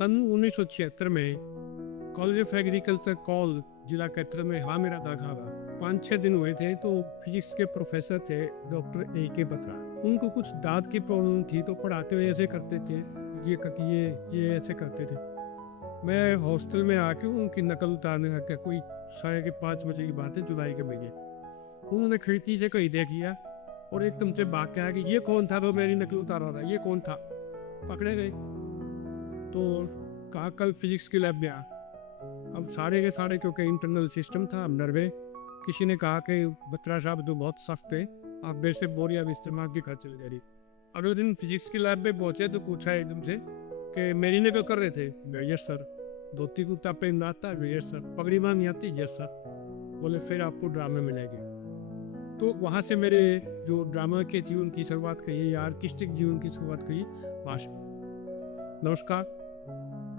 सन 1976 में college of agriculture call जिला कैथल में हाँ मेरा दाखा था। 5-6 दिन हुए थे तो फिजिक्स के प्रोफेसर थे डॉक्टर A.K. बत्रा। उनको कुछ दांत की प्रॉब्लम थी तो पढ़ाते हुए ऐसे करते थे, ये ऐसे करते थे। मैं हॉस्टल में आके उनकी नकल उतारने लगा। कोई 5:30 बजे की बात है, जुलाई के महीने। उन्होंने खिड़की से कहीं देख लिया और एकदम से भाग के आया कि ये कौन था वो मेरी नकल उतार रहा था, ये कौन था। पकड़े गए तो कहा कल फिजिक्स की लैब में आ। अब सारे के सारे क्योंकि इंटरनल सिस्टम था, अब नर्वे। किसी ने कहा कि बत्रा साहब तो बहुत सख्त है, आप मेरे से बोरिया भी इस्तेमाल की घर चले जा रही। अगले दिन फिजिक्स की लैब में पहुंचे तो पूछा एकदम से कि मेरी नकल कर रहे थे। Yes sir. धोती कुर्ता पहनना आता है? Yes sir. पगड़ी बांधनी आती? Yes sir. बोले फिर आपको ड्रामे मिलेंगे। तो वहाँ से मेरे जो ड्रामा के जीवन की शुरुआत कही या आर्टिस्टिक जीवन की शुरुआत कही भाषण। नमस्कार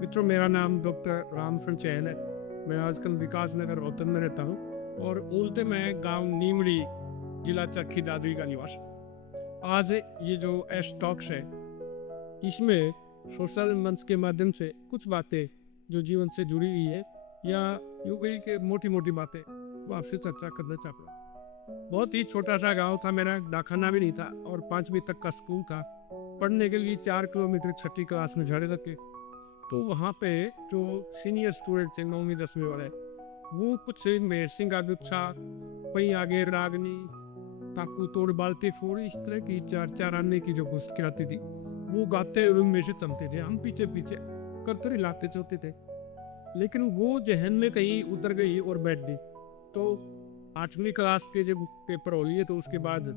मित्रों, मेरा नाम डॉक्टर राम चैन है। मैं आजकल विकास नगर रोहतन में रहता हूँ और उल्टे में गांव नीमड़ी जिला चरखी दादरी का निवास। आज ये जो एस टॉक्स है, इसमें सोशल मंच के माध्यम से कुछ बातें जो जीवन से जुड़ी हुई है या यूं कही कि मोटी मोटी बातें वो आपसे चर्चा करना चाहता हूँ। बहुत ही छोटा सा गांव था मेरा, डाकखाना भी नहीं था और 5वीं तक का स्कूल था। पढ़ने के लिए 4 किलोमीटर 6ठी क्लास में झाड़े तक के। तो वहाँ पे जो सीनियर स्टूडेंट थे 9वीं 10वीं वाले, वो कुछ मेहर सिंह का गुच्छा, पई आगे रागनी, ताकू तोड़ बाल्टी फोड़, इस तरह की 4-4 आने की जो मुस्कुराती थी वो गाते रूम में से चलते थे। हम पीछे पीछे करते लाते चलते थे, लेकिन वो जहन में कहीं उतर गई और बैठ गई। तो 8वीं क्लास के जब पेपर हो लिए तो उसके बाद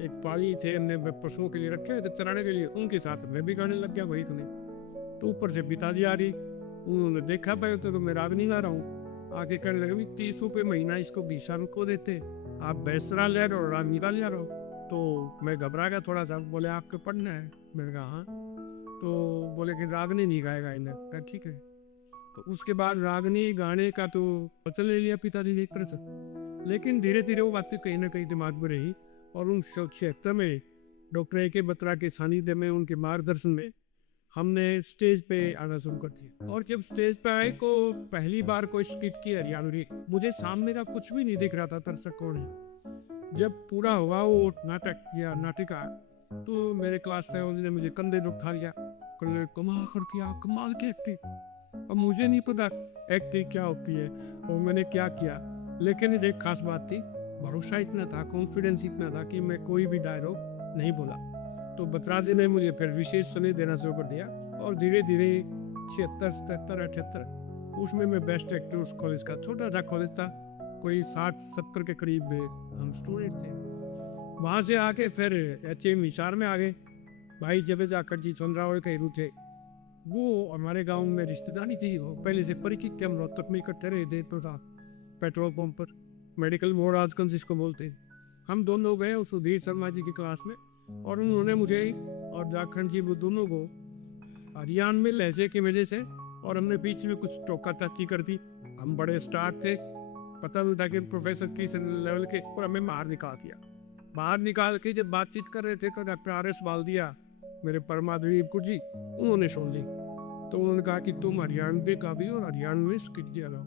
एक पाली थे, हमने पशुओं के लिए रखे थे चराने के लिए, उनके साथ मैं भी गाने लग गया वही तुम्हें। तो ऊपर से पिताजी आ रही, उन्होंने देखा पाए तो मैं राग नहीं गा रहा हूँ। आके कहने लगे 30 रुपये महीना इसको 20 को देते, आप बैसरा ले रहे हो राग नहीं गा ले रहे हो। तो मैं घबरा गया थोड़ा सा। बोले आपको पढ़ना है? मैंने कहा हाँ। तो बोले कि रागनी नहीं गाएगा इन्हें। कहा ठीक है। तो उसके बाद रागनी गाने का तो वचन ले लिया पिताजी ने एक तरह से, लेकिन धीरे धीरे वो बातें कहीं ना कहीं दिमाग में रही। और 1976 में डॉक्टर A.K. बत्रा के सानिध्य में, उनके मार्गदर्शन में हमने स्टेज पे आना शुरू कर दिया। और जब स्टेज पे आए तो पहली बार कोई स्किट की हरियाणवी, मुझे सामने का कुछ भी नहीं दिख रहा था, दर्शक कौन है। जब पूरा हुआ वो नाटक या नाटिका, तो मेरे क्लास से उन्होंने मुझे कंधे पे उठा लिया, कमाल कर दिया, कमाल की एक्टिंग। अब मुझे नहीं पता एक्टिंग क्या होती है और मैंने क्या किया, लेकिन एक खास बात थी, भरोसा इतना था, कॉन्फिडेंस इतना था कि मैं कोई भी डायलॉग नहीं बोला। तो बत्रा जी ने मुझे फिर विशेष समय देना शुरू कर दिया और धीरे धीरे 76, 77, 78 उसमें मैं बेस्ट एक्टर उस कॉलेज का, छोटा सा कॉलेज था, कोई 60-70 के करीब हम स्टूडेंट थे। वहाँ से आके फिर HM हिसार में आ गए। भाई जबेज आकर जी चंद्रावल के थे, वो हमारे गांव में रिश्तेदारी थी, वो पहले से परिचित थे। हम रोहतक में इकट्ठे रहे थे तो था पेट्रोल पंप पर, मेडिकल मोड़ आजकल जिसको बोलते हैं। हम दोनों गए उस सुधीर शर्मा जी की क्लास में और उन्होंने मुझे और जाखंड जी वो दोनों को हरियाणवी लहजे की वजह से, और हमने बीच में कुछ टोका टाची कर दी। हम बड़े स्टार थे, पता नहीं था कि प्रोफेसर किस लेवल के, और हमें बाहर निकाल दिया। बाहर निकाल के जब बातचीत कर रहे थे तो डॉक्टर RS बाल्दिया, मेरे परमादेवी जी, उन्होंने सुन ली। तो उन्होंने कहा कि तुम हरियाणवी का भी और हरियाणवी स्किट दिया लो।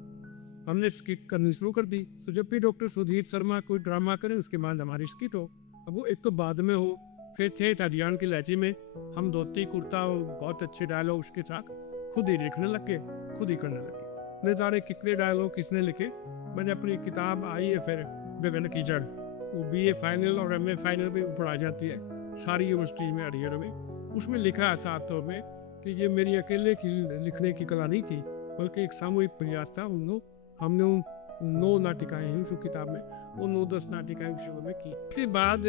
हमने स्किट करनी शुरू कर दी। तो जब भी डॉक्टर सुधीर शर्मा कोई ड्रामा करे उसके बाद हमारी स्किट हो। अब वो एक तो बाद में हो, फिर थे हरियाणा की लहजे में हम धोती कुर्ता और बहुत अच्छे डायलॉग उसके साथ खुद ही लिखने लगे, खुद ही करने लगे। न जाने कितने डायलॉग किसने लिखे। मैंने अपनी किताब आई है फिर गगन कीचड़, वो BA फाइनल और MA फाइनल में पढ़ाई जाती है सारी यूनिवर्सिटीज में हरियाणा में। उसमें लिखा है साफ तौर में कि ये मेरी अकेले की लिखने की कला नहीं थी, बल्कि एक सामूहिक प्रयास था। हमने उन 9 नाटिकाएं हैं उस किताब में, वो 9-10 नाटिकाएं शुरू में की। इसके बाद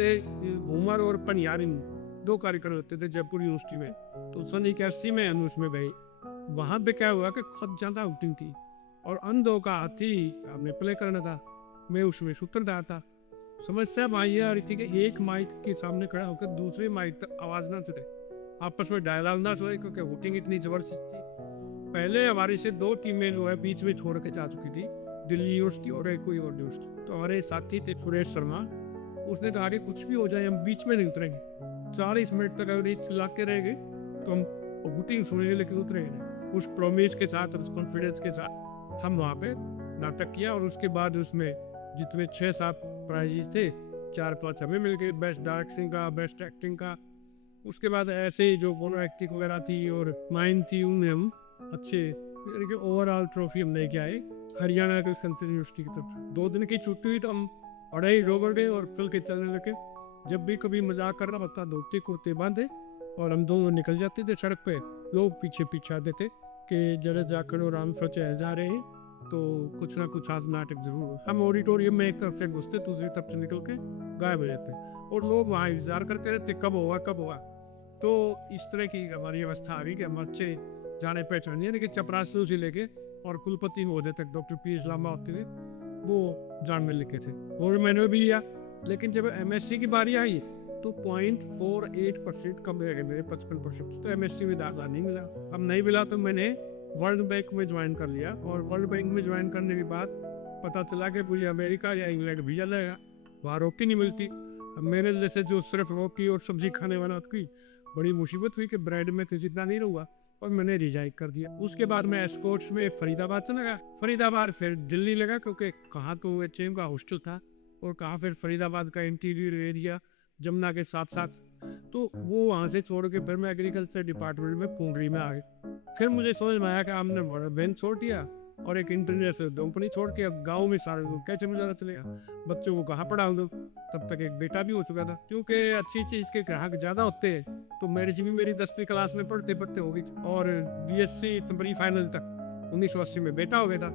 घूमर और पनियारिन 2 कार्यक्रम होते थे जयपुर यूनिवर्सिटी में। तो सन 81 में हम उसमें गए। वहां पे क्या हुआ कि खुद ज्यादा आउटिंग थी और अंधों का हाथी हमने प्ले करना था, मैं उसमें सूत्रधार था। समस्या वही आ रही थी कि एक माइक के सामने खड़ा होकर दूसरे माइक तक आवाज ना सुने, आपस में डायलॉग ना सुने, क्योंकि वोटिंग इतनी जबरदस्त थी। पहले हमारी से 2 टीमें जो है बीच में छोड़ के जा चुकी थी, दिल्ली यूनिवर्सिटी और एक कोई और यूनिवर्सिटी। तो हमारे साथी थे सुरेश शर्मा, उसने कहा कि कुछ भी हो जाए हम बीच में नहीं उतरेंगे। 40 मिनट तक अगर चिल्ला के रहेंगे तो हम वोटिंग सुनेंगे लेकिन उतरेंगे नहीं। उस प्रोमिस के साथ, उस कॉन्फिडेंस के साथ हम वहाँ पे नाटक किया। और उसके बाद उसमें जितने 6-7 प्राइजेस थे, 4-5 हमें मिल गए, बेस्ट डायरेक्शन का, बेस्ट एक्टिंग का। उसके बाद ऐसे ही जो मोनो एक्टिंग वगैरह थी और माइन थी, उनमें हम अच्छे यानी कि ओवरऑल ट्रॉफी हम लेके आए हरियाणा एग्रीकल्चर यूनिवर्सिटी की तरफ। 2 दिन की छुट्टी हुई तो हम पढ़ाई रोक गए और चल के चलने लगे। जब भी कभी मजाक करना होता, धोती कुर्ते बांधे और हम दोनों निकल जाते थे सड़क पे। लोग पीछे पीछे आते थे कि जरा जाकर और हम सोचे जा रहे हैं तो कुछ ना कुछ आज नाटक जरूर। हम ऑडिटोरियम में एक तरफ से घुसते, दूसरी तरफ से निकल के गायब हो जाते और लोग वहाँ इंतजार करते रहते कब होगा कब होगा। तो इस तरह की हमारी अवस्था आ गई कि हम अच्छे जाने पहचाने यानी कि चपरासियों से लेके और कुलपति महोदय तक डॉक्टर पी एस लांबा होते थे, वो जान में लिखे थे और मैंने भी लिया। लेकिन जब एमएससी की बारी आई तो 0.48% कम रह गए मेरे 55%, तो एमएससी में दाखिला नहीं मिला। अब नहीं मिला तो मैंने वर्ल्ड बैंक में ज्वाइन कर लिया और वर्ल्ड बैंक में ज्वाइन करने के बाद पता चला कि मुझे अमेरिका या इंग्लैंड वीजा लगेगा, वहाँ रोटी नहीं मिलती। अब मेरे जैसे जो सिर्फ रोटी और सब्जी खाने वाला की बड़ी मुसीबत हुई कि ब्रेड में तो जितना नहीं रहूँगा, और मैंने रिजाइन कर दिया। उसके बाद मैं एस्कोर्ट्स में फरीदाबाद चला गया, फरीदाबाद फिर दिल्ली लगा क्योंकि कहाँ तो एचएम का हॉस्टल था और कहाँ फिर फरीदाबाद का इंटीरियर एरिया जमुना के साथ साथ। तो वो वहाँ से छोड़ के फिर मैं एग्रीकल्चर डिपार्टमेंट में पूंडरी में आ गया। फिर मुझे समझ में आया कि हमने बड़ा बैंक छोड़ दिया और एक इंटरनेशनल कंपनी छोड़ के अब गाँव में सारे लोग कैसे गुजारा चलेगा, बच्चों को कहाँ पढ़ाऊंगा। तब तक एक बेटा भी हो चुका था, क्योंकि अच्छी चीज़ के ग्राहक ज़्यादा होते हैं। तो मैरिज भी मेरी 10वीं क्लास में पढ़ते पढ़ते हो गई और बीएससी प्री फाइनल तक 1980 में बेटा हो गया था।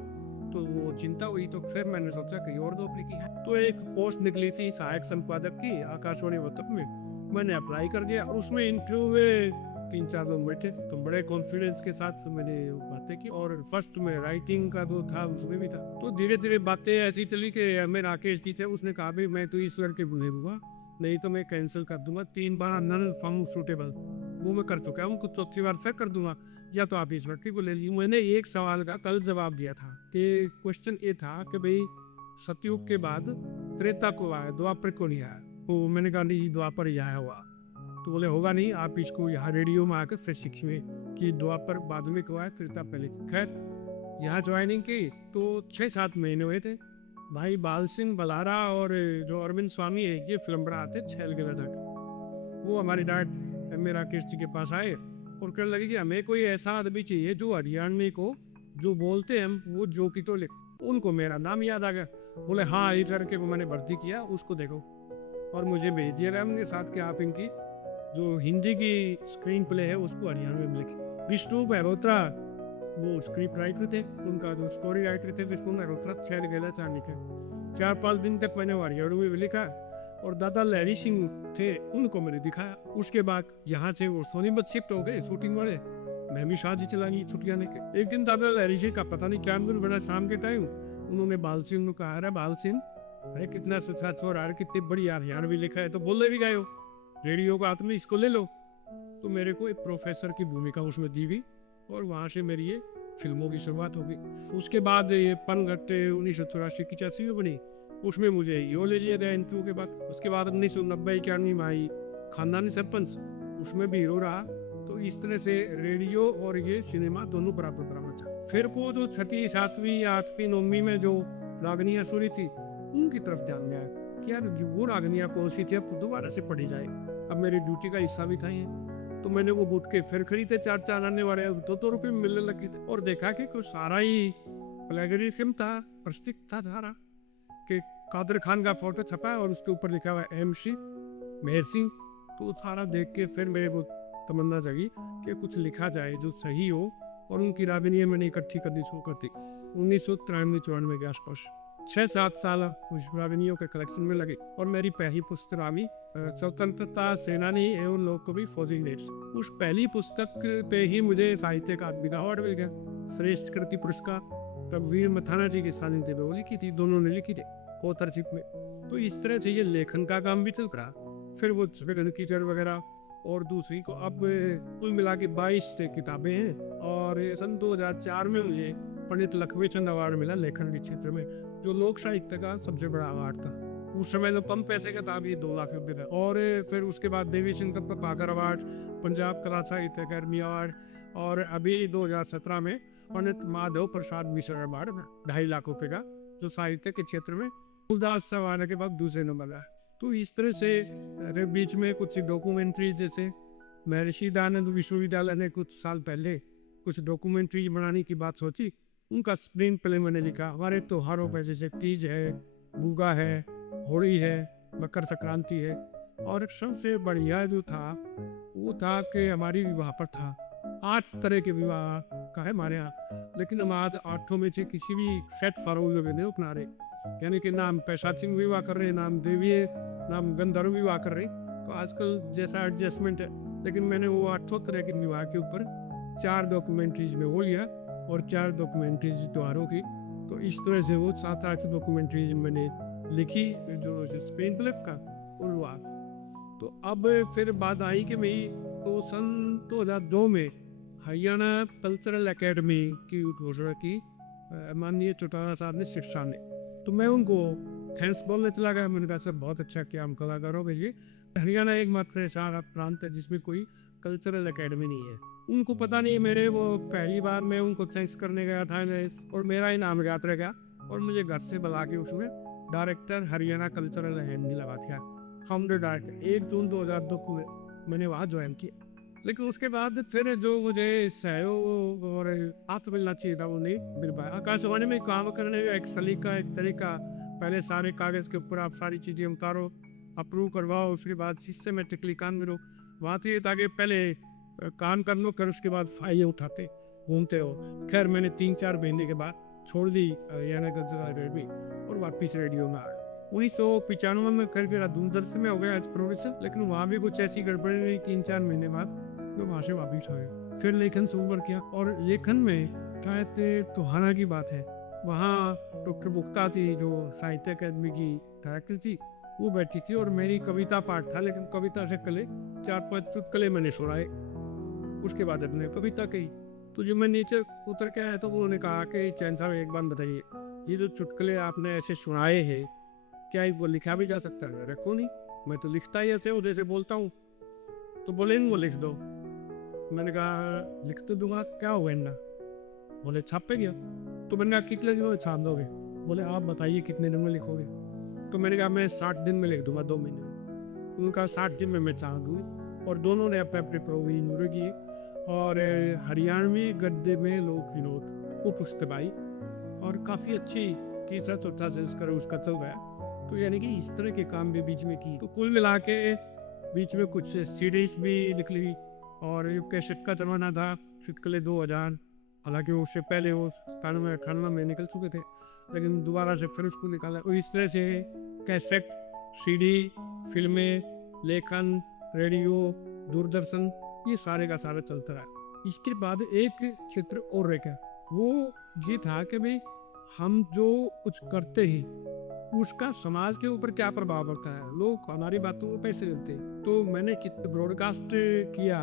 तो वो चिंता हुई, तो फिर मैंने सोचा कहीं और नौकरी की है। तो एक पोस्ट निकली थी सहायक संपादक की आकाशवाणी वतन में, मैंने अप्लाई कर दिया और उसमें इंटरव्यू में 3-4 लोग बैठे, तो बड़े कॉन्फिडेंस के साथ मैंने बातें की और फर्स्ट में राइटिंग का जो था उसमें भी था। तो धीरे धीरे बातें ऐसी चली कि मैं राकेश जी थे, उसने कहा भाई मैं तो इस लड़के को नहीं दूंगा, नहीं तो मैं कैंसिल कर दूंगा। 3 बार नन फॉर्म सूटेबल वो मैं कर चुका हूँ, कुछ चौथी बार फिर कर दूंगा, या तो आप इस लड़के को ले लीजिए। मैंने एक सवाल का कल जवाब दिया था कि क्वेश्चन ये था कि भाई सतयुग के बाद त्रेता को आया, द्वापर को नहीं आया। तो मैंने कहा नहीं द्वापर ही आया हुआ। तो बोले होगा नहीं, आप इसको यहाँ रेडियो में आकर फिर सीखिए कि द्वापर बाद में क्यों आया, त्रेता पहले। खैर यहाँ ज्वाइनिंग की तो 6-7 महीने हुए थे। भाई बाल सिंह बलारा और जो अरविंद स्वामी है ये फिल्म बनाते छैल गला जाकर, वो हमारी डायट मेरा राकेश जी के पास आए और कहने लगे कि हमें कोई ऐसा आदमी चाहिए जो हरियाणवी को जो बोलते हैं हम वो जो की तो लिख। उनको मेरा नाम याद आ गया, बोले हाँ इस लड़के को मैंने भर्ती किया, उसको देखो। और मुझे भेज दिया गया उनके साथ कि आप इनकी जो हिंदी की स्क्रीन प्ले है उसको हरियाणवी में लिखे। विष्णु मेहरोत्रा वो स्क्रिप्ट राइटर थे, उनका जो स्टोरी राइटर थे विष्णु मेहरोत्रा, छैल गला चांदी थे। 4-5 दिन तक मैंने हरियाणवी में लिखा और दादा लहरी सिंह थे उनको मैंने दिखाया। उसके बाद यहाँ से वो सोनीपत शिफ्ट हो गए शूटिंग वाले, मैं भी शादी चला गई छुट्टियां लेके। एक दिन दादा लहरी सिंह का पता नहीं क्या बना, शाम के टाइम उन्होंने बाल सिंह को कहा अरे बाल सिंह अरे कितना सुथा छोर यार, कितनी बड़ी हरियाणवी लिखा है, तो बोले भी गए हो रेडियो का आदमी, इसको ले लो। तो मेरे को एक प्रोफेसर की भूमिका उसमें दी गई और वहाँ से मेरी ये फिल्मों की शुरुआत हो गई। उसके बाद ये पनघट 1984 की 85 में बनी, उसमें मुझे यो ले लिया गया इंटरव्यू के बाद। उसके बाद 1990-91 में आई खानदानी सरपंच, उसमें भी हीरो रहा। तो इस तरह से रेडियो और ये सिनेमा दोनों बराबर बराबर था। फिर वो जो 6ठी 7वीं 8वीं 9वीं में जो रागनियाँ सुनी थी उनकी तरफ ध्यान गया कि यार वो रागनियाँ कौन सी थी, अब तो दोबारा से पढ़ी जाए। अब मेरी ड्यूटी का हिस्सा भी था ये, तो मैंने वो बुक के फिर खरीदे 4 आने वाले, 2-2 रुपये में मिलने लगे थे। और देखा कि कुछ सारा ही प्लेगरिज्म था, प्रस्तिक था सारा कि कादर खान का फोटो छपा है और उसके ऊपर लिखा हुआ MC मेहर सिंह। तो सारा देख के फिर मेरे को तमन्ना जगी कि कुछ लिखा जाए जो सही हो, और उनकी रागनियाँ मैंने इकट्ठी करनी शुरू कर दी 1993-94 के आसपास। 6-7 साल उस रागनियों के कलेक्शन में लगे और मेरी पहली पुस्तक आई स्वतंत्रता सेनानी एवं लोक कवि फौजी देश। उस पहली पुस्तक पे ही मुझे साहित्य अकादमी का अवार्ड मिल गया, श्रेष्ठ कृति पुरस्कार। तब वीर मथाना जी की सानिध्य में वो लिखी थी, दोनों ने लिखी थी कोतरशिप में। तो इस तरह से ये लेखन का काम भी चल रहा। फिर वो कीचड़ वगैरह और दूसरी को, अब कुल मिला के 22 किताबें हैं। और सन 2004 में मुझे पंडित लखवीचंद अवार्ड मिला लेखन के क्षेत्र में, जो लोक साहित्य का सबसे बड़ा अवार्ड था। उस समय तो कम पैसे का था, अभी 2 लाख रुपये था। और फिर उसके बाद देवी शंकर प्रभाकर अवार्ड, पंजाब कला साहित्य अकादमी अवार्ड, और अभी 2017 में पंडित माधव प्रसाद मिश्र अवार्ड 2.5 लाख रुपए का, जो साहित्य के क्षेत्र में फूलदास सवाना के बाद दूसरे नंबर है। तो इस तरह से बीच में कुछ डॉक्यूमेंट्री, जैसे महर्षि दयानंद विश्वविद्यालय ने कुछ साल पहले कुछ डॉक्यूमेंट्री बनाने की बात सोची, उनका स्क्रीन प्ले मैंने लिखा। हमारे त्योहारों पर जैसे तीज है, बुगा है, होली है, मकर संक्रांति है, और सबसे बढ़िया जो था वो था कि हमारी विवाह पर था 8 तरह के विवाह का है हमारे यहाँ, लेकिन हम आज 8 में से किसी भी सेट फॉर्मूले में नहीं अपना रहे, यानी कि नाम पैशाचिक विवाह कर रहे, नाम देवीय, नाम गंधर्व विवाह कर रहे। तो आजकल जैसा एडजस्टमेंट है, लेकिन मैंने वो 8 तरह के विवाह के ऊपर 4 डॉक्यूमेंट्रीज में वो लिया और 4 डॉक्यूमेंट्रीज त्योहारों की। तो इस तरह से वो 7-8 डॉक्यूमेंट्रीज मैंने लिखी, जो स्क्रीन प्ले का और हुआ। तो अब फिर बात आई कि मैं तो सन 2002 में हरियाणा कल्चरल एकेडमी की घोषणा की माननीय चौटाला साहब ने, शिक्षा ने। तो मैं उनको थैंक्स बोलने चला गया। मैंने कहा सर बहुत अच्छा किया, हम कलाकारों के लिए। हरियाणा एकमात्र ऐसा प्रांत है जिसमें कोई कल्चरल एकेडमी नहीं है। उनको पता नहीं, मेरे वो पहली बार मैं उनको थैंक्स करने गया था और मेरा ही नाम याद रह गया, और मुझे घर से बुला के उसमें डायरेक्टर हरियाणा कल्चरल एकेडमी लगा दिया, फाउंडर डायरेक्टर। 1 जून 2002 को मैंने वहाँ ज्वाइन किया। लेकिन उसके बाद फिर जो मुझे सहयोग और हाथ मिलना चाहिए था वो नहीं मिल पाया। आकाशवाणी में काम करने का एक सलीका, एक तरीका, पहले सारे कागज के ऊपर आप सारी चीज़ें उतारो, अप्रूव करवाओ, उसके बाद सिस्टमेटिकली काम करो। वहाँ तो ये था कि पहले काम कर लो, कर उसके बाद फाइलें उठाते घूमते हो। खैर मैंने 3-4 महीने के बाद छोड़ दी हरियाणा कल्चरल और वापिस रेडियो में आया। 1995 में कर गया दूरदर्शन में हो गया एज प्रोड्यूसर, लेकिन वहाँ भी कुछ ऐसी गड़बड़ी हुई 3-4 महीने बाद मैं वहाँ से वापिस आ गया। फिर लेखन शुरू कर किया, और लेखन में शायद टोहाना की बात है, वहाँ डॉक्टर गुप्ता थी जो साहित्य अकादमी की डायरेक्टर थी, वो बैठी थी और मेरी कविता पाठ था, लेकिन कविता से कले 4-5 चुटकले मैंने सुनाए। उसके बाद अपने कविता कही। तो जब मैं नीचे उतर के आया तो उन्होंने कहा कि चैन साहब एक बात बताइए, ये जो चुटकुले आपने ऐसे सुनाए हैं, क्या वो लिखा भी जा सकता है? रखो नहीं, मैं तो लिखता ही ऐसे हूँ जैसे बोलता हूँ। तो बोले इनको लिख दो। मैंने कहा लिख तो दूंगा, क्या होगा इनका? बोले छाप पे गया। तो मैंने कहा कितने दिनों में छाप दोगे? बोले आप बताइए कितने दिन में लिखोगे? तो मैंने कहा मैं 60 दिन में लिख दूंगा, 2 महीने में। उनका 60 दिन में मैं छाप दूँ। और दोनों ने अपने अपने प्रोविजन किए, और हरियाणवी गद्य में लोक विनोद वो पुस्तक आई, और काफ़ी अच्छी 3रा-4था संस्करण उसका चल रहा है। तो यानी कि इस तरह के काम भी बीच में की। तो कुल मिला के बीच में कुछ सीरीज भी निकली, और कैसेट का जमाना था, चुटकुले 2000, हालांकि उससे पहले वो 97-98 में निकल चुके थे, लेकिन दोबारा से फिर उसको निकाला। तो इस तरह से कैसेट, सीडी, फिल्में, लेखन, रेडियो, दूरदर्शन, ये सारे का सारा चलता रहा। इसके बाद एक क्षेत्र और रह गया, वो ये था कि भाई हम जो कुछ करते हैं उसका समाज के ऊपर क्या प्रभाव पड़ता है, लोग हमारी बातों को कैसे लेते हैं। तो मैंने ब्रॉडकास्ट किया,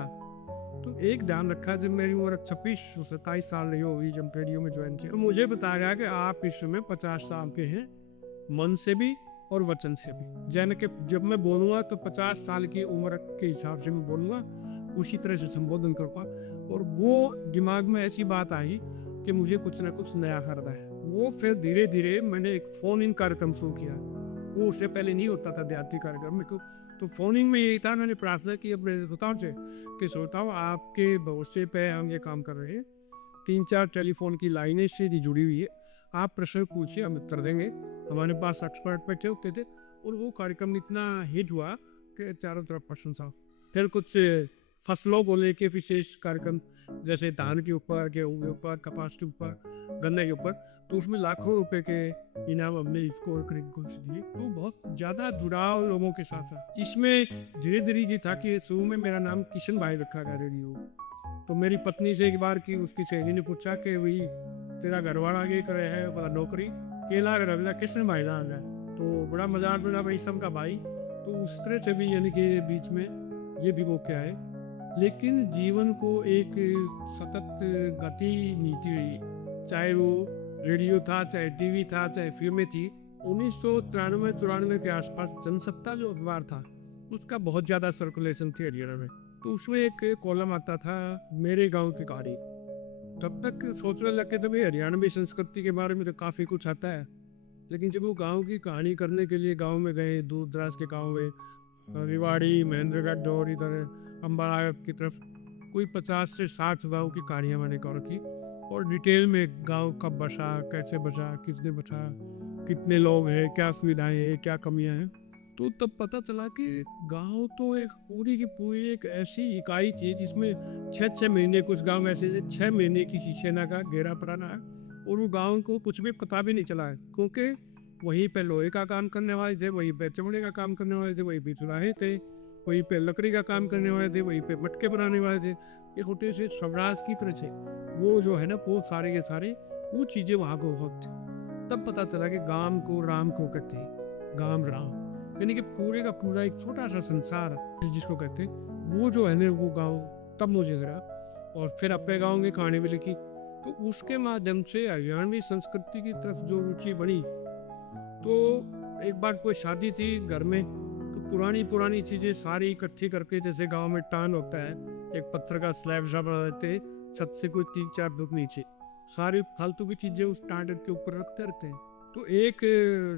तो एक ध्यान रखा, जब मेरी उम्र 26-27 साल रही होगी जब रेडियो में ज्वाइन किया, तो मुझे बताया गया कि आप इस समय 50 साल के हैं, मन से भी और वचन से भी। यानी कि जब मैं बोलूँगा तो 50 साल की उम्र के हिसाब से मैं बोलूँगा, उसी तरह से संबोधन करूँगा। और वो दिमाग में ऐसी बात आई कि मुझे कुछ ना कुछ नया करना है। वो फिर धीरे धीरे मैंने एक फ़ोन इन कार्यक्रम शुरू किया, वो उससे पहले नहीं होता था, देहाती कार्यक्रम में। तो फ़ोन इन में यही था, मैंने प्रार्थना की अपने श्रोताओं से कि श्रोताओं आपके भरोसे पे हम ये काम कर रहे हैं, 3-4 टेलीफोन की लाइनें से जुड़ी हुई है, आप प्रश्न पूछिए, हम उत्तर देंगे। हमारे पास एक्सपर्ट बैठे होते थे, और वो कार्यक्रम इतना हिट हुआ कि चारों तरफ प्रशंसा। फिर कुछ फसलों को लेके विशेष कार्यक्रम, जैसे धान के ऊपर, गेहूँ के ऊपर, कपास के ऊपर, गन्ने के ऊपर, तो उसमें लाखों रुपए के इनाम हमने इसको दिए। तो बहुत ज़्यादा जुड़ाव लोगों के साथ था। इसमें धीरे धीरे ये था कि शुरू में मेरा नाम किशन भाई रखा गया रेडियो। तो मेरी पत्नी से एक बार की उसकी सहेली ने पूछा कि भाई तेरा घर वाला आगे कर रहा है बोला नौकरी, केला रविला किशन भाई ना है, तो बड़ा मजाक बना भाई सबका भाई। तो उस तरह से भी यानी कि बीच में ये भी वो क्या है, लेकिन जीवन को एक सतत गति नीति रही, चाहे वो रेडियो था, चाहे टीवी था, चाहे फिल्में थी। 1993-94 के आसपास जनसत्ता जो अखबार था उसका बहुत ज़्यादा सर्कुलेशन थी हरियाणा में। तो उसमें एक कॉलम आता था मेरे गांव की कहानी। तब तक सोचने लगे थे भाई हरियाणवी संस्कृति के बारे में तो काफ़ी कुछ आता है, लेकिन जब वो गांव की कहानी करने के लिए गांव में गए, दूर दराज के गांव में रिवाड़ी, महेंद्रगढ़ और इधर अम्बाला की तरफ कोई 50 से 60 गांव की कहानियां मैंने कवर की, और डिटेल में गांव कब बसा, कैसे बसा, किसने बसा, कितने लोग हैं, क्या सुविधाएं हैं, क्या कमियां हैं। तो तब पता चला कि गांव तो एक पूरी की पूरी एक ऐसी इकाई थी जिसमें 6 6 महीने, कुछ गांव ऐसे 6 महीने की सेना का घेरा पड़ाना है, और वो गांव को कुछ भी पता भी नहीं चला है, क्योंकि वहीं पे लोहे का काम करने वाले थे, वहीं पे चमड़े का काम करने वाले थे, वहीं पे चुराहे थे, वहीं पे लकड़ी का काम करने वाले थे, वहीं पे मटके बनाने वाले थे। एक छोटे से स्वराज की तरह से वो जो है ना, वो सारे के सारे वो चीज़ें वहाँ को होती। तब पता चला कि गांव को राम को कहते हैं, गांव राम, यानी कि पूरे का पूरा एक छोटा सा संसार जिसको कहते हैं, वो जो है ना वो गांव। तब मुझे गिरा और फिर अपने गांव की कहानी भी लिखी। तो उसके माध्यम से हरियाणवी संस्कृति की तरफ जो रुचि बढ़ी, तो एक बार कोई शादी थी घर में, तो पुरानी पुरानी चीज़ें सारी इकट्ठी करके, जैसे गांव में टान होता है, एक पत्थर का स्लैब सा बना देते, छत से कोई 3 4 फुट नीचे, सारी फालतू की चीज़ें उस टांड के ऊपर रखते रहते हैं। तो एक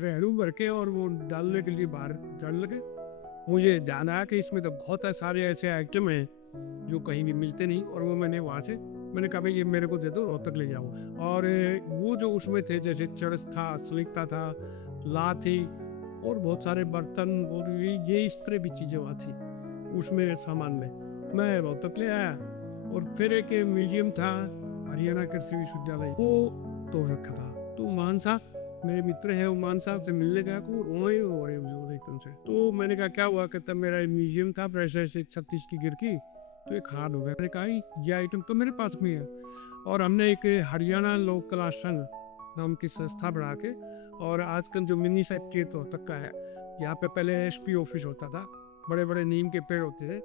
रेहरू भर के और वो डालने के लिए बाहर जाने लगे। मुझे ध्यान आया कि इसमें तो बहुत सारे ऐसे आइटम हैं जो कहीं भी मिलते नहीं, और वो मैंने वहाँ से मैंने कहा भाई ये मेरे को दे दो, रोहतक ले जाओ। और वो जो उसमें थे, जैसे चरस था, सलीता था, ला थी, और बहुत सारे बर्तन, और ये इस तरह भी चीज़ें वहाँ थी उसमें सामान में। मैं रोहतक ले आया, और फिर एक म्यूजियम था हरियाणा कृषि विश्वविद्यालय, वो तोड़ रखा था। तो मान साहब मेरे मित्र है, उमान साहब से मिलने गया को रोए हो रहे एकदम से। तो मैंने कहा क्या हुआ? कहता मेरा म्यूजियम था, प्रेशर से 36 की गिर की, तो एक हार्ड हो गया। मैंने कहा ये आइटम तो मेरे पास में है। और हमने एक हरियाणा लोक कला संघ नाम की संस्था बढ़ा के, और आजकल जो मिनी सेक्रेटरीट तक का है, यहाँ पे पहले एसपी ऑफिस होता था, बड़े बड़े नीम के पेड़ होते थे।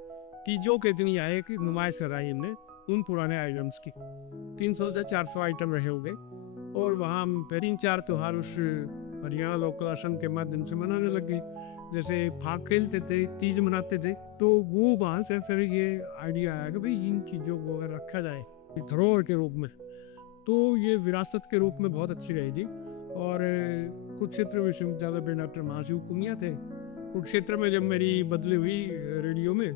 तीजों के दिन आए कि नुमाइश कराई हमने उन पुराने आइटम्स की, 300 से 400 आइटम रहे होंगे। और वहाँ हम 3 4 त्यौहार उस हरियाणा लोक कला संघ के माध्यम से मनाने लगे। जैसे फाग खेलते थे, तीज मनाते थे, तो वो वहाँ से फिर ये आइडिया आया कि भाई इन चीज़ों को अगर रखा जाए धरोहर के रूप में, तो ये विरासत के रूप में बहुत अच्छी रहेगी। और कुरुक्षेत्र विश्वविद्यालय में डॉक्टर महाशिव कुनिया थे। कुरुक्षेत्र में जब मेरी बदली हुई रेडियो में,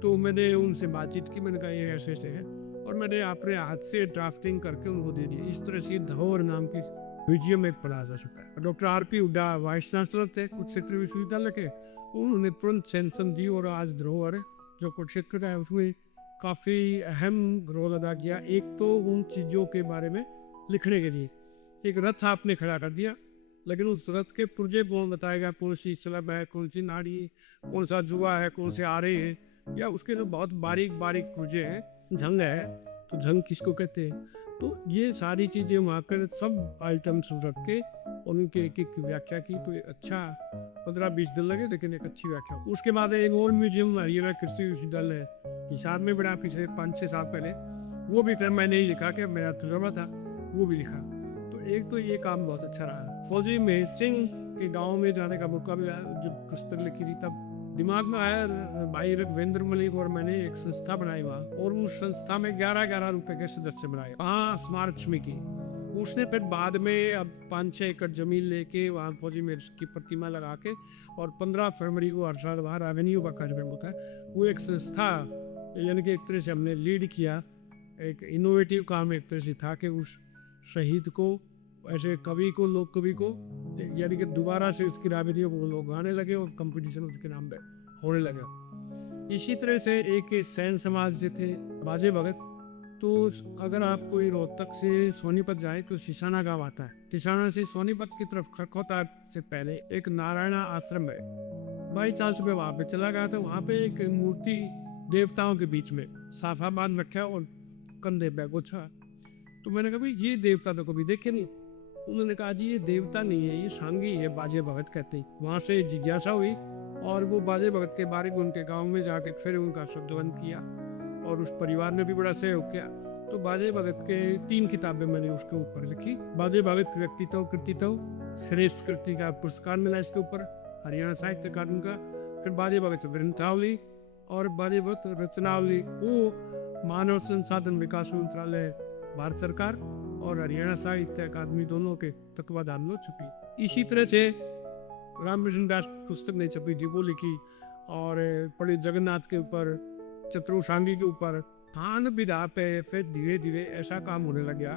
तो मैंने उनसे बातचीत की, मैंने कहा ये ऐसे ऐसे है, और मैंने अपने हाथ से ड्राफ्टिंग करके उनको दे दी। इस तरह से धरोहर नाम की म्यूजियम एक बना जा चुका है। Doctor RP Hooda vice chancellor थे कुरुक्षेत्र विश्वविद्यालय के, उन्होंने तुरंत सैंक्शन दी, और आज धरोहर जो कुरुक्षेत्र का है उसमें काफ़ी अहम रोल अदा किया। एक तो उन चीज़ों के बारे में लिखने के लिए एक रथ आपने खड़ा कर दिया, लेकिन उस रथ के पुर्जे कौन बताएगा, कौन सी स्लब है, कौन सी नाड़ी, कौन सा जुआ है, कौन से आरे हैं, या उसके जो बहुत बारीक बारीक पुर्जे हैं, झंग है तो झंग किसको कहते हैं। तो ये सारी चीज़ें वहाँ कर सब आइटम्स रख के उनकी एक एक व्याख्या की, तो अच्छा 15 20 दिन लगे, लेकिन एक अच्छी व्याख्या। उसके बाद एक और म्यूजियम हरियाणा कृषि विश्वविद्यालय हिसार में बना पिछले 5 6 साल पहले, वो भी टाइम मैंने ही लिखा कि मेरा तजुर्बा था, वो भी लिखा। तो एक तो ये काम बहुत अच्छा रहा। फौजी महेश सिंह के गाँव में जाने का मौका मिला, जब पुस्तक लिखी थी तब दिमाग में आया भाई रघुवेंद्र मलिक और मैंने एक संस्था बनाई वहाँ, और उस संस्था में 11 रुपए के सदस्य बनाए, वहाँ स्मारक समिति। उसने फिर बाद में अब 5 6 एकड़ जमीन लेके वहाँ फौजी मेरे की प्रतिमा लगा के, और 15 फरवरी को हर साल वहाँ रेवेन्यू का कार्यक्रम होता है। वो एक संस्था, यानी कि एक तरह से हमने लीड किया, एक इनोवेटिव काम एक तरह से था कि उस शहीद को, ऐसे कवि को, लोक कवि को, यानी कि दोबारा से उसकी रेवेन्यू को लोग गाने लगे और कंपटीशन उसके नाम पे होने लगा। इसी तरह से एक सैन समाज से थे बाजे भगत। तो अगर आप कोई रोहतक से सोनीपत जाए तो सिसाना गांव आता है। सिसाना से सोनीपत की तरफ खरखोता से पहले एक नारायणा आश्रम है। बाई चांस में वहाँ पे चला गया था, वहाँ पे एक मूर्ति देवताओं के बीच में साफा बांध रखा और कंधे पे गोछा। तो मैंने कहा भाई ये देवता तो कभी देखे नहीं। उन्होंने कहा जी ये देवता नहीं है, ये सांगी है, बाजे भगत कहते हैं। वहाँ से जिज्ञासा हुई, और वो बाजे भगत के बारे में उनके गाँव में जाके फिर उनका शब्दबंद किया, और उस परिवार ने भी बड़ा सहयोग किया। तो बाजे भगत के 3 किताबें मैंने उसके ऊपर लिखी। बाजे भगत व्यक्तित्व कृतित्व, श्रेष्ठ कृति का पुरस्कार मिला इसके ऊपर हरियाणा साहित्य अकादमी का। फिर बाजे भगत वृंदावली, और बड़ी बहुत रचनावली वो मानव संसाधन विकास मंत्रालय भारत सरकार और हरियाणा साहित्य अकादमी दोनों के तत्वाधान में छपी। इसी तरह से रामकृष्ण दास पुस्तक नहीं छपी थी, वो लिखी, और पंडित जगन्नाथ के ऊपर, चतुर्थांगी के ऊपर, थान विधा पे फिर धीरे धीरे ऐसा काम होने लग गया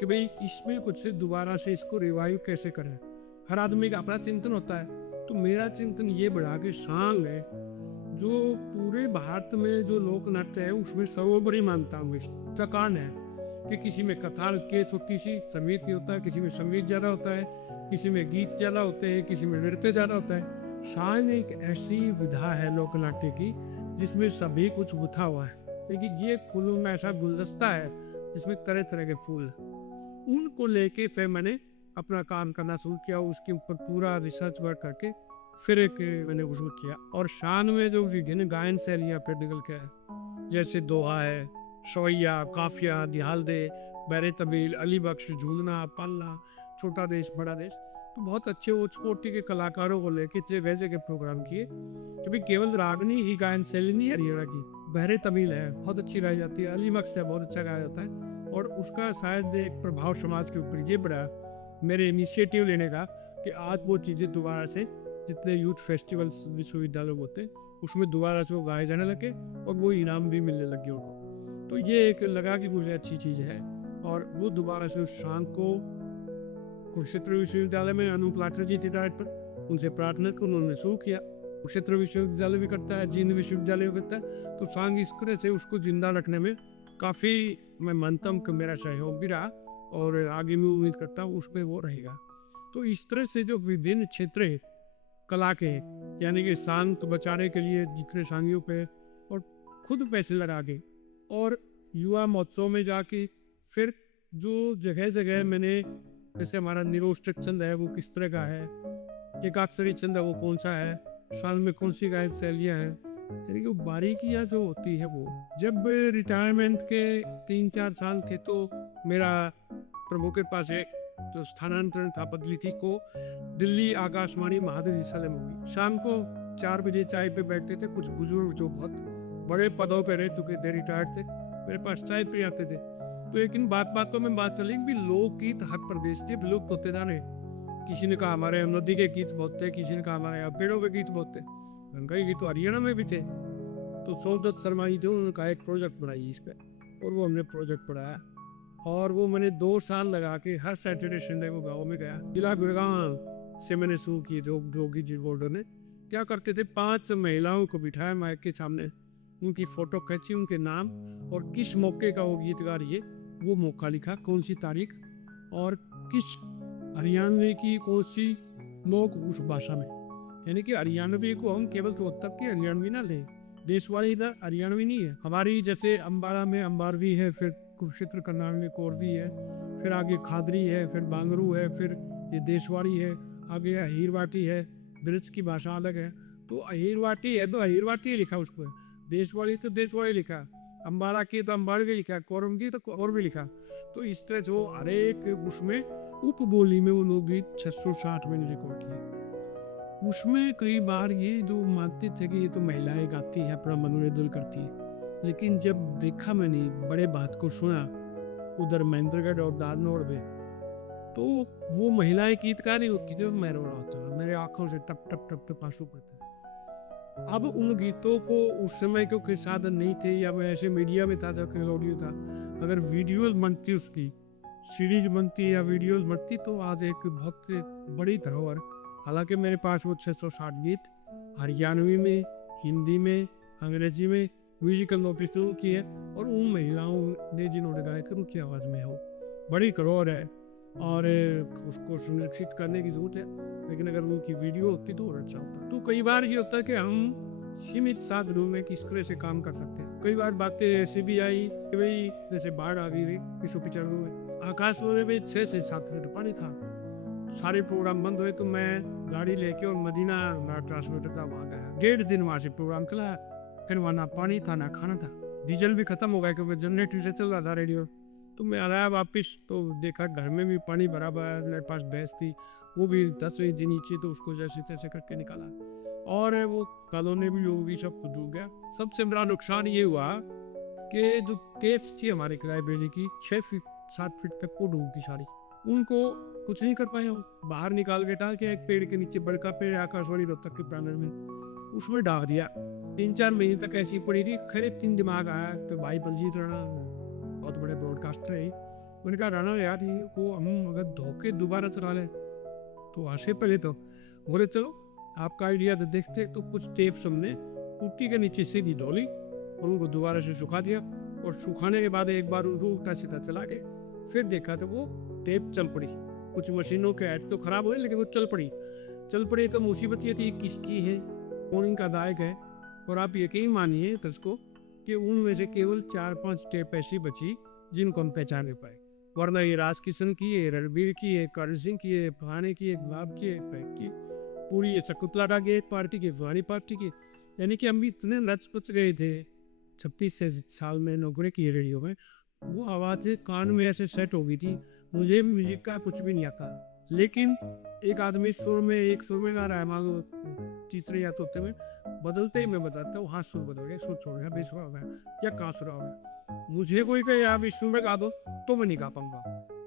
कि भाई इसमें कुछ से दोबारा से इसको रिवाइव कैसे करें। हर आदमी का अपना चिंतन होता है, तो मेरा चिंतन ये बढ़ा कि सांग है जो पूरे भारत में जो लोक नाट्य है उसमें सर्वोपरि मानता हूँ। थकान है कि किसी में कथा के छोटी सी संगीत नहीं होता है, किसी में संगीत ज़्यादा होता है, किसी में गीत ज़्यादा होते हैं, किसी में नृत्य ज़्यादा होता है। सांग एक ऐसी विधा है लोक नाट्य की जिसमें सभी कुछ गुथा हुआ है, लेकिन ये फूलों में ऐसा गुलदस्ता है जिसमें तरह तरह के फूल, उनको लेके फिर मैंने अपना काम करना शुरू किया, उसके ऊपर पूरा रिसर्च वर्क करके फिर एक मैंने उसको किया। और शान में जो विभिन्न गायन शैलियाँ फिर निकल के है, जैसे दोहा है, सवैया, काफिया, दिहालदे, बैरे तबील, अली बख्श, झूलना, पल्ला, छोटा देश बड़ा देश, तो बहुत अच्छे उच्च कोटि के कलाकारों को लेके जगह जगह प्रोग्राम किए। क्योंकि केवल रागनी ही गायन शैली नहीं हरियाणा की, बहरे तबील है बहुत अच्छी गाई जाती है, अली बख्श है बहुत अच्छा गाया जाता है, और उसका शायद एक प्रभाव समाज के ऊपर ये पड़ा मेरे इनिशिएटिव लेने का कि आज वो चीज़ें दोबारा से जितने यूथ फेस्टिवल्स विश्वविद्यालय होते हैं उसमें दोबारा से वो गाए जाने लगे और वो इनाम भी मिलने लगे उनको। तो ये एक लगा कि मुझे अच्छी चीज़ है, और वो दोबारा से उस शाम को कुरुक्षेत्र विश्वविद्यालय में अनूप लाठर जी थे डायरेक्टर, उनसे प्रार्थना कर उन्होंने शुरू किया। कुरुक्षेत्र विश्वविद्यालय भी करता है, जींद विश्वविद्यालय भी करता है, तो सांग इस तरह से उसको जिंदा रखने में काफ़ी मैं मानता हूँ कि मेरा सहयोग भी रहा, और आगे भी उम्मीद करता हूँ उसमें वो रहेगा। तो इस तरह से जो विभिन्न क्षेत्र है कला के, यानी कि सांग को बचाने के लिए जितने सांगियों पे और खुद पैसे लगा के, और युवा महोत्सव में जाके फिर जो जगह जगह मैंने, जैसे हमारा निरोष्टक छंद है वो किस तरह का है, एकाक्षरी छंद है वो कौन सा है, साल में कौन सी गायन शैलियाँ हैं, यानी कि बारीकियाँ जो होती है वो। जब रिटायरमेंट के 3-4 साल थे तो मेरा प्रभु के पास एक तो स्थानांतरण था, बदली थी को दिल्ली आकाशवाणी महानिदेशालय में हुई। शाम को 4 बजे चाय पे बैठते थे कुछ बुजुर्ग जो बहुत बड़े पदों पे रह चुके थे, रिटायर्ड थे, मेरे पास चाय पे आते थे। तो लेकिन बातों में बात चली भी लोकगीत हर प्रदेश के विलुप्त होते जा रहे। किसी ने कहा हमारे नदी के गीत बहुत थे, किसी ने कहा हमारे यहाँ पेड़ों के गीत बहुत थे, गंगा के गीत तो हरियाणा में भी थे। तो सौदत्त शर्मा जी थे, उन्होंने कहा एक प्रोजेक्ट बनाइए इस पर, और वो हमने प्रोजेक्ट पढ़ाया, और वो मैंने 2 साल लगा के हर सैटरडे संडे को गाँव में गया। जिला गुड़गांव से मैंने शुरू की। जोगी जी बोर्डर ने क्या करते थे, 5 महिलाओं को बिठाया माइक के सामने, उनकी फोटो खींची, उनके नाम और किस मौके का वो गीत गा रही है वो मौका लिखा, कौन सी तारीख, और किस हरियाणवी की कौन सी लोग उस भाषा में, यानी कि हरियाणवी को हम केवल 74 की हरियाणवी ना लें, देशवाली इधर हरियाणवी नहीं है हमारी। जैसे अम्बाड़ा में अम्बारवी है, फिर कुरुक्षेत्र करनाल में कोरवी है, फिर आगे खादरी है, फिर बांगरू है, फिर ये देशवाड़ी है, आगे अहीरवाटी है, ब्रज की भाषा अलग है। तो अहीरवाटी है तो अहीरवाटी लिखा उसको, देशवाड़ी तो देशवाड़ी लिखा, अम्बाड़ा की तो अम्बाड़वी लिखा, कोरम की तो कोरवी लिखा। तो इस तरह से वो हर एक उसमें उपबोली में वो लोग गीत 660 में रिकॉर्ड किए। उसमें कई बार ये जो मानते थे कि ये तो महिलाएं गाती है, अपना मनोरंजन करती है, लेकिन जब देखा मैंने बड़े बात को सुना उधर महेंद्रगढ़ और दादनौर में, तो वो महिलाएं गीतकार नहीं होती जब मैं रो रहा होता, मेरे आंखों से टप टप टप टप आंसू पड़ते थे। अब उन गीतों को उस समय क्योंकि साधन नहीं थे, या मैं ऐसे मीडिया में था कि ऑडियो था, अगर वीडियो बनती उसकी सीरीज बनती या वीडियो बनती तो आज एक बहुत बड़ी धरोहर। हालांकि मेरे पास वो 660 गीत हरियाणवी में, हिंदी में, अंग्रेजी में म्यूजिकल नोटिस शुरू की है, और उन महिलाओं ने जिन्होंने गाया कि उनकी आवाज़ में हो बड़ी करोड़ है, और उसको सुनिश्चित करने की जरूरत है। लेकिन अगर उनकी वीडियो होती तो और अच्छा होता। तो कई बार ये होता है कि हम सीमित साधनों में किस तरह से काम कर सकते हैं। कई बार बातें ऐसी भी आई कि भाई जैसे बाढ़ आ गई 195 में, आकाशवाणी में 6 से 7 फीट पानी था, सारे प्रोग्राम बंद हुए, तो मैं गाड़ी लेके और मदीना ट्रांसमीटर का वहाँ गया, 1.5 दिन वहाँ से प्रोग्राम चला। फिर वहाँ ना पानी था ना खाना था, डीजल भी खत्म हो गया क्योंकि जनरेटर से चल रहा था रेडियो। तो मैं आया वापस तो देखा घर में भी पानी भरा हुआ है, मेरे पास भैंस थी वो भी 10 इंच नीचे, तो उसको जैसे तैसे करके निकाला। और वो कॉलोनी भी होगी, सब कुछ डूब गया। सबसे बड़ा नुकसान ये हुआ कि जो टेप्स थी हमारे लाइब्रेरी की 6 फीट 7 फीट तक वो डूब गई सारी। उनको कुछ नहीं कर पाए हम, बाहर निकाल के डाल के एक पेड़ के नीचे, बड़का पेड़ आकाशवाणी रोहतक के प्रांगण में, उसमें डाल दिया। 3-4 महीने तक ऐसी पड़ी रही। खैर एक दिन दिमाग आया तो भाई बलजीत राणा बहुत बड़े ब्रॉडकास्टर है, मैंने कहा राणा यार ये को हम अगर धोके दोबारा चला लें तो आशे पहले तो बोले चलो आपका आइडिया तो देखते। तो कुछ टेप्स हमने पुट्टी के नीचे सीधी डोली और उनको दोबारा से सुखा दिया, और सुखाने के बाद एक बार उनको उल्टा सीधा चला के फिर देखा तो वो टेप चल पड़ी। कुछ मशीनों के ऐड तो खराब हुए लेकिन वो चल पड़ी। तो मुसीबत ये थी किसकी है, कौन इनका दायक है। और आप यकीन मानिए दर्शकों कि उनमें से केवल 4-5 टेप ऐसी बची जिनको हम पहचान नहीं पाए, वरना ये राज किशन की है, रणबीर की है, करण सिंह की है, फलाने की है, गुलाब की है, पैक की, पूरी ये शकुंतला की एक पार्टी की, फलानी पार्टी की। यानी कि हम भी इतने रच पच गए थे 36 साल में नौकरी की रेडियो में, वो आवाज़ कान में ऐसे सेट हो गई थी। मुझे म्यूजिक का कुछ भी नहीं आता, लेकिन एक आदमी सुर में एक सुर में गा रहा है, मान लो तीसरे या चौथे में, बदलते ही मैं बताता हूँ हाँ सुर बदल गया, सुर छोड़ गया, बेसुरा हो गया या कासुरा हो गया। मुझे कोई कहे आप इस सुर में गा दो तो मैं नहीं गा पाऊंगा।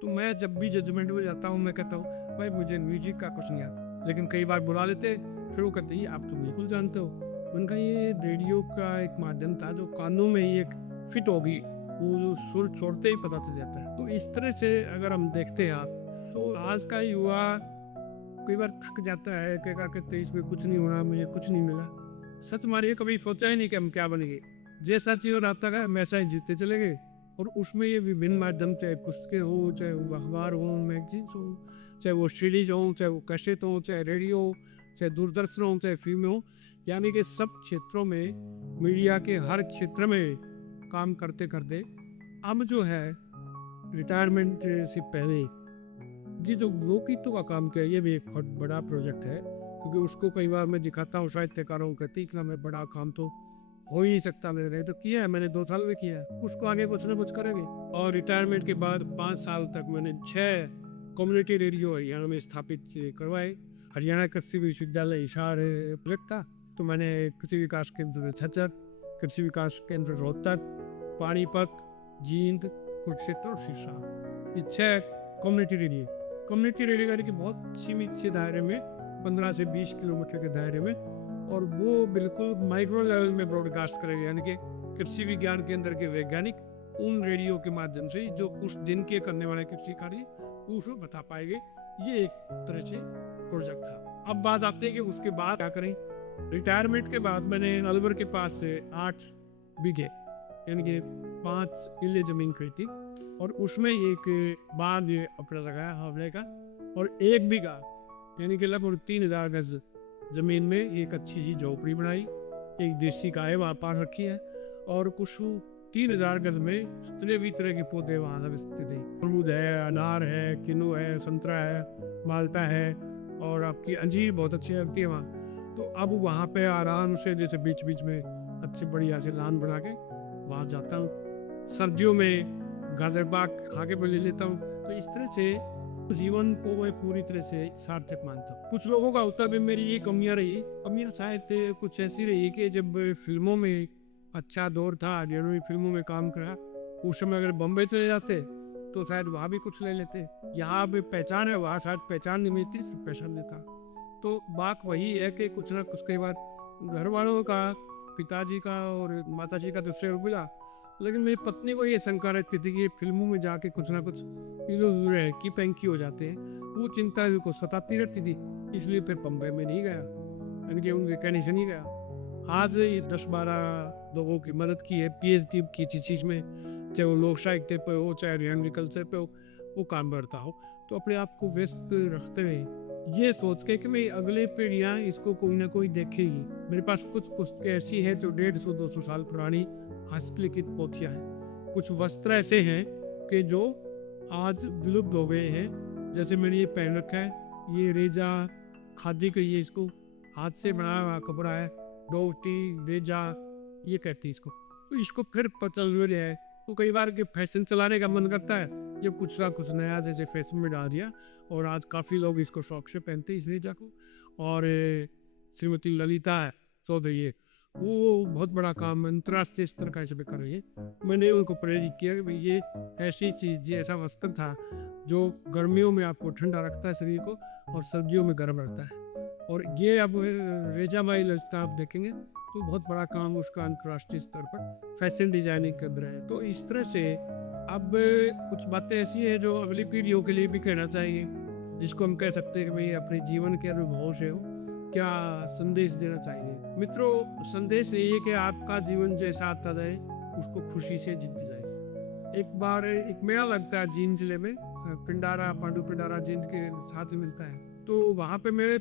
तो मैं जब भी जजमेंट में जाता हूँ मैं कहता हूँ भाई मुझे म्यूजिक का कुछ नहीं आता, लेकिन कई बार बुला लेते, फिर वो कहते हैं आप तो बिल्कुल जानते हो। उनका ये रेडियो का एक माध्यम था जो कानों में ही एक फिट होगी, वो जो सुर छोड़ते ही पता चल जाता है। तो इस तरह से अगर हम देखते हैं आप, तो आज का युवा कई बार थक जाता है, क्या कहते हैं इसमें कुछ नहीं होना, मुझे कुछ नहीं मिला। सच मारिए कभी सोचा ही नहीं कि हम क्या बनेंगे, जैसा चीज रास्ता का वैसा ही जीतते चले गए। और उसमें ये विभिन्न माध्यम, चाहे पुस्तकें हो, चाहे वो अखबार हो, मैगजीन हो, चाहे वो सीरीज हो, चाहे वो कैसेट हो, चाहे रेडियो, चाहे दूरदर्शन हो, चाहे फिल्में हो, यानी कि सब क्षेत्रों में, मीडिया के हर क्षेत्र में काम करते करते अब जो है रिटायरमेंट से पहले ये जो लोकगीतों का काम किया, ये भी एक बहुत बड़ा प्रोजेक्ट है। क्योंकि उसको कई बार मैं दिखाता हूँ साहित्यकारों को, इतना मैं बड़ा काम तो हो ही नहीं सकता मेरे लिए, तो किया है मैंने, 2 साल में किया है, उसको आगे कुछ ना कुछ करेंगे। और रिटायरमेंट के बाद 5 साल तक मैंने 6 कम्युनिटी रेडियो हरियाणा में स्थापित करवाए। हरियाणा कृषि विश्वविद्यालय हिसार प्रोजेक्ट था, तो मैंने कृषि विकास केंद्र छज्जर, कृषि विकास केंद्र रोहतक, पानीपत, जींद, कुरुक्षेत्र और सिरसा, ये 6 कम्युनिटी रेडियो यानी कि बहुत सीमित से दायरे में, 15 से 20 किलोमीटर के दायरे में, और वो बिल्कुल माइक्रो लेवल में ब्रॉडकास्ट करेंगे। यानी कि कृषि विज्ञान केंद्र के वैज्ञानिक उन रेडियो के माध्यम से जो उस दिन के करने वाले कृषि कार्य उसको बता पाएंगे। ये एक तरह से प्रोजेक्ट था। अब बात आती है कि उसके बाद क्या करें। रिटायरमेंट के बाद मैंने अलवर के पास से 8 बीघे यानी कि 5 किले जमीन खरीदी, और उसमें एक बाग अपना लगाया हावड़े का, और 1 बीघा यानी कि लगभग 3000 गज जमीन में एक अच्छी सी झोपड़ी बनाई, एक देसी गाय वहाँ पास रखी है, और कुछ 3000 गज में जितने भी तरह के पौधे वहाँ लग सकते थे। अमरूद है, अनार है, किन्नू है, संतरा है, माल्टा है, और आपकी अंजीर बहुत अच्छी लगती है वहाँ। तो अब वहाँ पे आराम से जैसे बीच बीच में अच्छी बढ़िया से लान बना के वहाँ जाता हूँ। सर्दियों में गाजर बाग खा के ले लेता हूँ। तो इस तरह से जीवन को मैं पूरी तरह से सार्थक मानता हूँ। कुछ लोगों का होता भी मेरी ये कमियां रही, कमियां शायद कुछ ऐसी रही कि जब फिल्मों में अच्छा दौर था, हरियाणवी फिल्मों में काम करा, उस समय अगर बम्बई चले जाते तो शायद वहाँ भी कुछ ले लेते। यहाँ भी पहचान है, वहाँ शायद पहचान नहीं मिलती, सिर्फ पैसा मिलता। तो बात वही है कि कुछ ना कुछ कई बार घर वालों का, पिताजी का और माताजी का तो शेयर मिला, लेकिन मेरी पत्नी को ये शंका रहती थी कि फिल्मों में जाके कुछ ना कुछ इधर की पैंकी हो जाते हैं, वो चिंता उनको सताती रहती थी। इसलिए फिर बम्बई में नहीं गया, यानी कि उनके कहने से नहीं गया। आज 10-12 लोगों की मदद की है, PhD की चीज़ में, चाहे वो लोक साहित्य पे हो, चाहे हरियाणवी कल्चर पे हो, वो काम बढ़ता हो। तो अपने आप को व्यस्त रखते हुए ये सोच के कि मैं अगले पीढ़ियाँ इसको कोई ना कोई देखेगी। मेरे पास कुछ पुस्तकें ऐसी है जो 150-200 साल पुरानी हस्तलिखित पोथियाँ हैं। कुछ वस्त्र ऐसे हैं कि जो आज विलुप्त हो गए हैं, जैसे मैंने ये पहन रखा है, ये रेजा खादी का, ये इसको हाथ से बनाया हुआ कपड़ा है, डोवटी रेजा ये कहती है इसको। तो इसको फिर चल रहे है, तो कई बार के फैशन चलाने का मन करता है, ये कुछ ना कुछ नया जैसे फैशन में डाल दिया, और आज काफ़ी लोग इसको शौक से पहनते हैं इस रेजा को। और श्रीमती ललिता चौधरी है, वो बहुत बड़ा काम अंतर्राष्ट्रीय स्तर का इस पे कर रही है। मैंने उनको प्रेरित किया कि भाई ये ऐसी चीज़, ये ऐसा वस्त्र था जो गर्मियों में आपको ठंडा रखता है शरीर को और सर्दियों में गर्म रखता है। और ये अब रेजामाई ललिता आप देखेंगे तो बहुत बड़ा काम उसका अंतर्राष्ट्रीय स्तर पर फैशन डिजाइनिंग कर रहा है। तो इस तरह से अब कुछ बातें ऐसी हैं जो अगली पीढ़ियों के लिए भी कहना चाहिए, जिसको हम कह सकते हैं कि भाई अपने जीवन के अनुभव से हो क्या संदेश देना चाहिए। मित्रों, संदेश यही है कि आपका जीवन जैसा आता है उसको खुशी से जीते जाए। एक बार एक मेला लगता है जींद जिले में, पिंडारा, पांडु पिंडारा जींद के साथ में मिलता है। तो वहाँ पे मेरे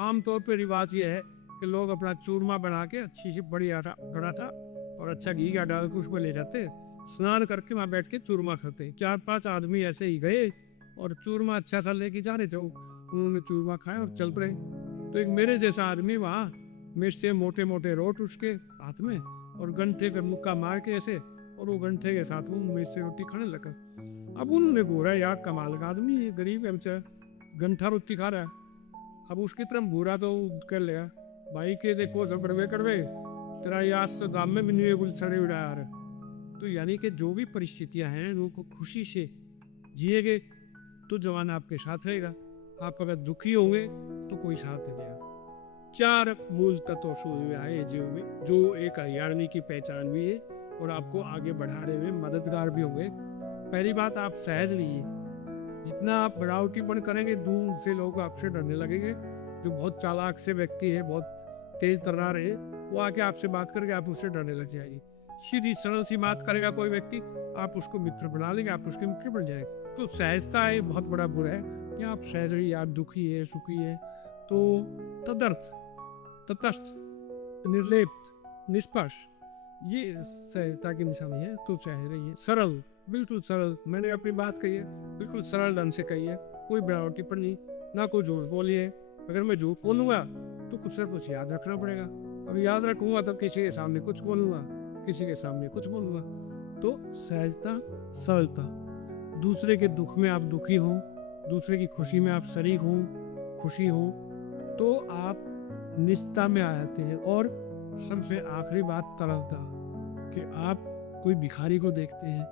आमतौर पर रिवाज ये है कि लोग अपना चूरमा बना के अच्छी सी बड़ा था और अच्छा घी का डाल के उसमें ले जाते, स्नान करके वहाँ बैठ के चूरमा खाते। 4-5 आदमी ऐसे ही गए और चूरमा अच्छा सा लेके जा रहे थे, उन्होंने चूरमा खाया और चल पड़े। तो एक मेरे जैसा आदमी वहाँ मिर्च से मोटे मोटे रोट उसके हाथ में और गंठे का मुक्का मार के ऐसे, और वो गंठे के साथ वो मिर्च से रोटी खाने लगा। अब उन्होंने बोला यार कमाल का आदमी, ये गरीब है बेचारा, गंठा रोटी खा रहा है। अब उसकी तरफ बुरा तो कर लिया, भाई के देखो सब बड़वे करवे तेरा यास तो दाम में भी नहीं गुल छड़े उड़ा यार। तो यानी कि जो भी परिस्थितियां हैं उनको खुशी से जिएगे तो जवान आपके साथ रहेगा। आप अगर दुखी होंगे तो कोई साथ नहीं देगा। 4 मूल तत्व सूर्य है जीवन में, जो एक हरियाणवी की पहचान भी है और आपको आगे बढ़ाने में मददगार भी होंगे। पहली बात, आप सहज रहिए। जितना आप बनावटीपन करेंगे दूर से लोग आपसे डरने लगेंगे। जो बहुत चालाक से व्यक्ति है, बहुत तेज तर्रार है, वो आके आपसे बात करके आप उससे डरने लग जाएगी। सीधी सरल सी बात करेगा कोई व्यक्ति, आप उसको मित्र बना लेंगे, आप उसके मित्र बन जाएंगे। तो सहजता है बहुत बड़ा गुण है कि आप सहज रहिए। आप दुखी है, सुखी है तो तदर्थ, तटस्थ, निर्लिप्त, निष्पक्ष, ये सहजता की निशानी है। तो सहज रहिए। सरल, बिल्कुल सरल, मैंने अपनी बात कही है, बिल्कुल सरल ढंग से कही है, कोई बनावटीपन नहीं, ना कोई झूठ बोलिए। अगर मैं झूठ बोलूँगा तो कुछ ना कुछ याद रखना पड़ेगा। अब याद रखूँगा तो किसी के सामने कुछ बोलूँगा, किसी के सामने कुछ बोलूँगा। तो सहजता, सरलता, दूसरे के दुख में आप दुखी हों, दूसरे की खुशी में आप शरीक हों, खुशी हों, तो आप निष्ठा में आ जाते हैं। और सबसे आखिरी बात तरलता, कि आप कोई भिखारी को देखते हैं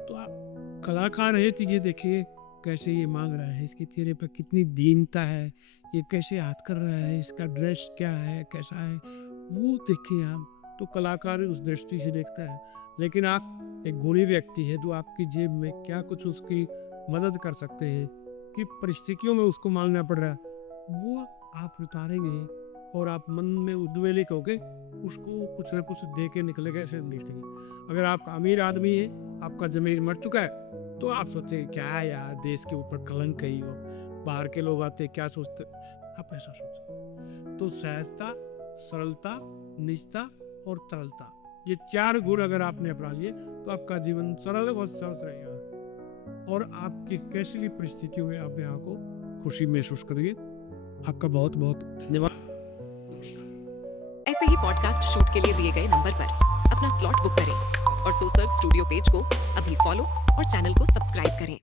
तो आप कलाकार है तो ये देखिए कैसे ये मांग रहा है, इसके चेहरे पर कितनी दीनता है, ये कैसे हाथ कर रहा है, इसका ड्रेस क्या है, कैसा है, वो देखिए आप। तो कलाकार उस दृष्टि से देखता है। लेकिन आप एक गुणी व्यक्ति है तो आपकी जेब में क्या कुछ उसकी मदद कर सकते हैं, कि परिस्थितियों में उसको मांगना पड़ रहा है, वो आप उतारेंगे और आप मन में उद्वेलित होके उसको कुछ ना कुछ दे के निकलेगा ऐसे निकलेंगे। अगर आप अमीर आदमी है, आपका जमीर मर चुका है, तो आप सोचेंगे क्या यार देश के ऊपर कलंक ही हो, बाहर के लोग आते क्या सोचते, आप ऐसा सोचो। तो सहजता, सरलता, निजता और तरलता, ये 4 गुण अगर आपने अपना लिए तो आपका जीवन सरल और सरस रहेगा और आपकी कैसी भी परिस्थितियों में अपने आप को खुशी महसूस करेंगे। आपका बहुत बहुत धन्यवाद। ऐसे ही पॉडकास्ट शूट के लिए दिए गए नंबर पर अपना स्लॉट बुक करें और सोसर्ग स्टूडियो पेज को अभी फॉलो और चैनल को सब्सक्राइब करें।